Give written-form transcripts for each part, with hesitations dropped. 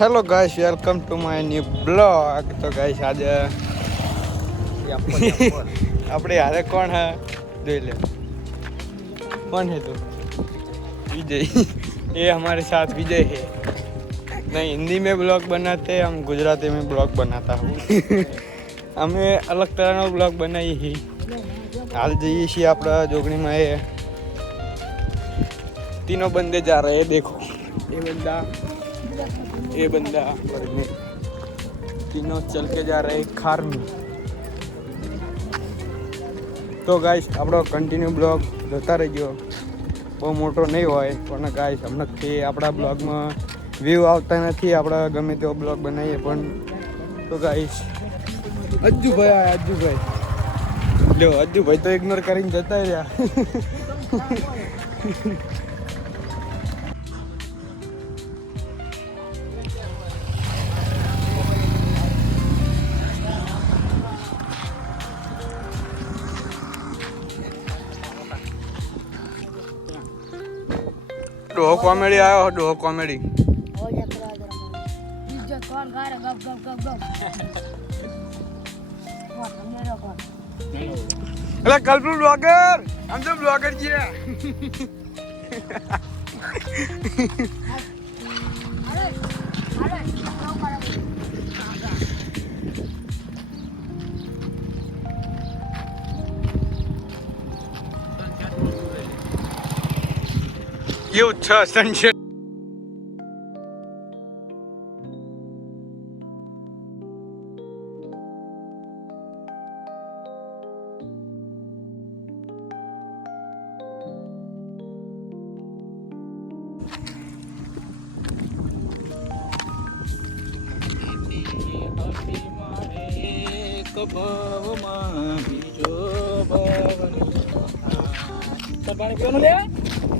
Hello guys, welcome to my new blog. તો guys આજે આપણે હારે કોણ હે જોઈ ले कौन है तू? विजय. ये हमारे साथ विजय है. नहीं हिंदी में ब्लॉग बनाते, हम गुजराती में ब्लॉग बनाता हूँ. हमें अलग तरह નો ब्लॉग बनाई ही. हाल જઈએ છીએ આપણા જોગણીમાં. એ तीनों बंदे जा रहे हैं. देखो ये बंदा और मैं तीनों चल के जा रहे हैं खार में. તો ગાઈસ આપણો કન્ટિન્યુ બ્લોગ જોતા રહેજો. બહુ મોટો નહીં હોય પણ ગાઈસ હમણાંથી આપણા બ્લોગમાં વ્યૂ આવતા નથી. આપણે ગમે તેવો બ્લોગ બનાવીએ પણ. તો ગાઈસ અજ્જુભાઈ આયા. અજ્જુભાઈ લ્યો, અજ્જુભાઈ તો ઇગ્નોર કરીને જતા રહ્યા. ડોહો કોમેડી આવ્યો. ડોહો કોમેડી. એટલે કલ્પુ બ્લોગર. हम तो ब्लॉगर जी हैं. ये अच्छा सनसेट.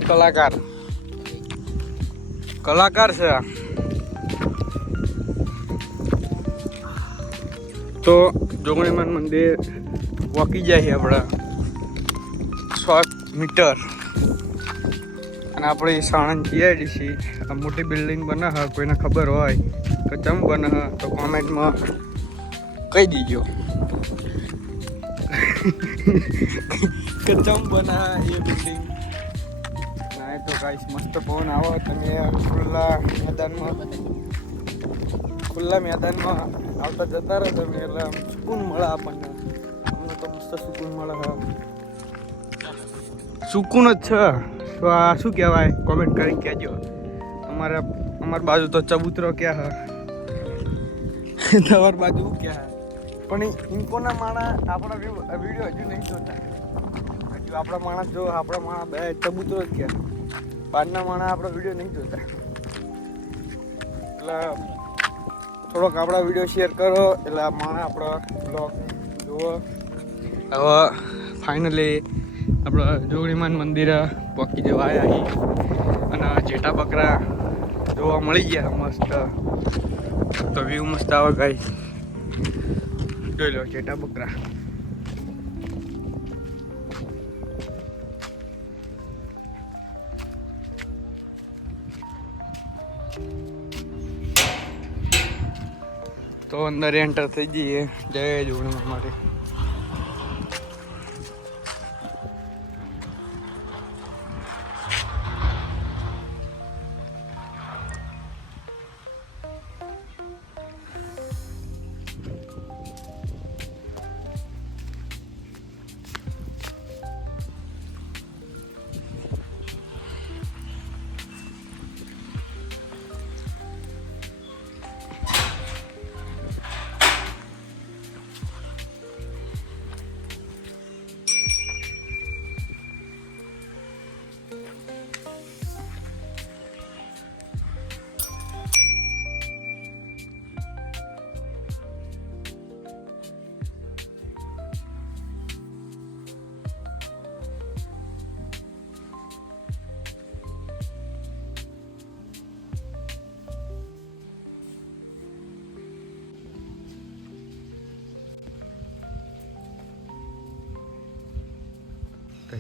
કલાકાર કલાકાર છે. તો જોગણીમાન મંદિર વોકી જાય છે આપણા 100 મીટર. અને આપણે સાણંદ જીઆઈડીસી આ મોટી બિલ્ડિંગ બને છે. કોઈને ખબર હોય કે ચમ બને તો કોમેન્ટમાં કહી દીજો કે ચમ બને એ બિલ્ડિંગ. તો ગાઈસ મસ્ત પવન આવો. તમે ખુલ્લા મેદાનમાં આવતા જતા રહો તમે એટલે સુકૂન મળે આપણને. અમને તો મસ્ત સુકૂન મળે. સુકૂન જ છે. તો આ શું કહેવાય કોમેન્ટ કરીને કહેજો. અમારી બાજુ તો ચબૂતરો ક્યાં હે, તમારી બાજુ ક્યાં હે. પણ ઇન્કોના માણા આપણા વિડીયો હજુ નહીં જોતા. હજુ આપણા માણસ જો આપણા માણસ બે ચબૂતરો જ ક્યાં. બહારના માણસ આપણો વિડીયો નહીં જોતા. એટલે થોડોક આપણા વિડીયો શેર કરો એટલે આ માણસ આપણો બ્લોગ જુઓ. હવે ફાઇનલી આપણે જોગણીમાન મંદિરે પહોંચી જવા આવ્યા અહીં. અને જેટા બકરા જોવા મળી ગયા મસ્ત. તો વ્યૂ મસ્ત આવે ગાઈસ. જોઈ લો જેટા બકરા. તો અંદર એન્ટર થઈ જઈએ. જય જોગણીમાન માટે.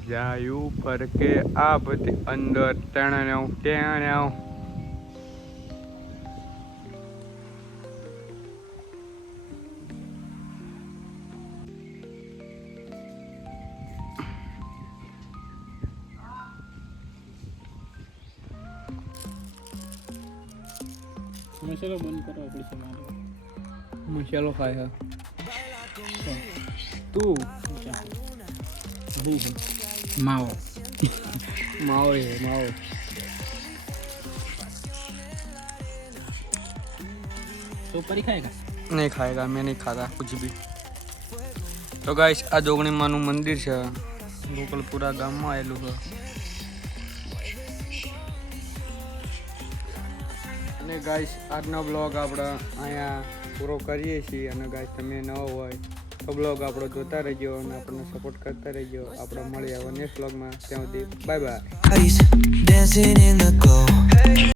જાયું ફરકે આ બધી અંદર ત્યાં મસાલો બંધ કરવા પડશે મારે. મસાલો ખાય તું માવો माओ है माओ तो ऊपर ही खाएगा. नहीं खाएगा मैं नहीं खाता कुछ भी तो गाइस आ जोगणी माનું મંદિર છે ગોકલપુરા ગામમાં આવેલું છે અને ગાઈસ આજનો બ્લોગ આપણે અહીંયા પૂરો કરીએ છીએ અને ગાઈસ તમે નવા હોય તો બ્લોગ આપણો જોતા રહેજો અને આપણને સપોર્ટ કરતા રહેજો આપણે મળીએ હવે નેક્સ્ટ બ્લોગમાં ત્યાં સુધી bye bye Dancing in the glow.